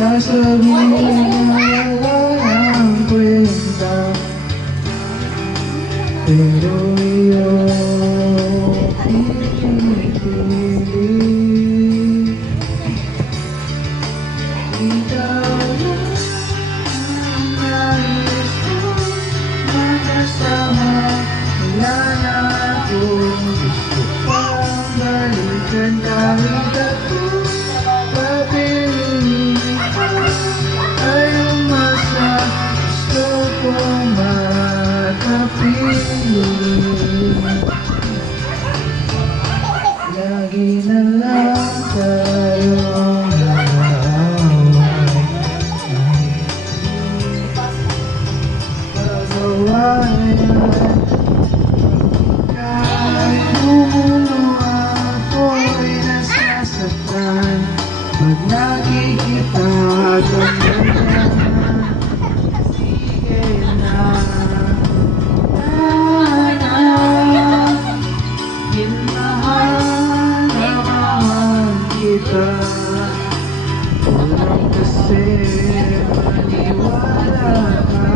sasabihin na walang kwenta, pero iyong pinipilit. Ikaw lang ang nais kong makasama. Wala na akong gusto pang balikan kahit ako papiliin ko ay umasa. Gusto kong makapiling. Lagi na lang tayong kahit bumulo ako'y nasasaktan pag nakikita kang ganyan. Sige na, minahal na mahal kita. Walang kasi maniwala ka.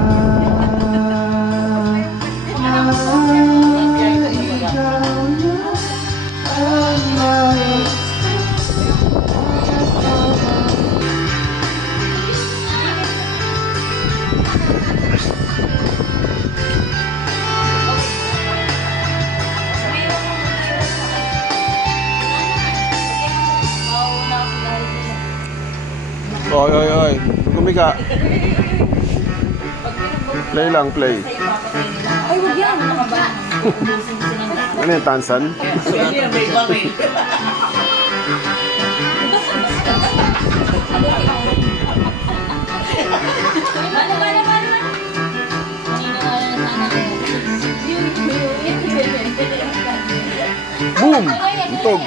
Oy, oy, oy. Gumika. Play lang, play. Ay, wag yan. Ano yung tansan? Boom! Butog!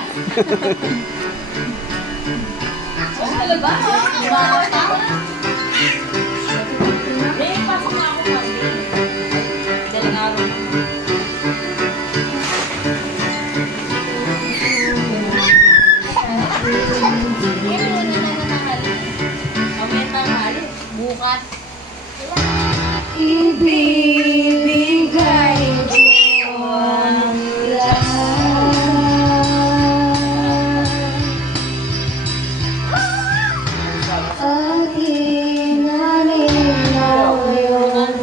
Talaga? Bata? Eh, pasok na ako man. Daling araw. Bukas. Ibibigay ko ang lahat. Aking halinaw yung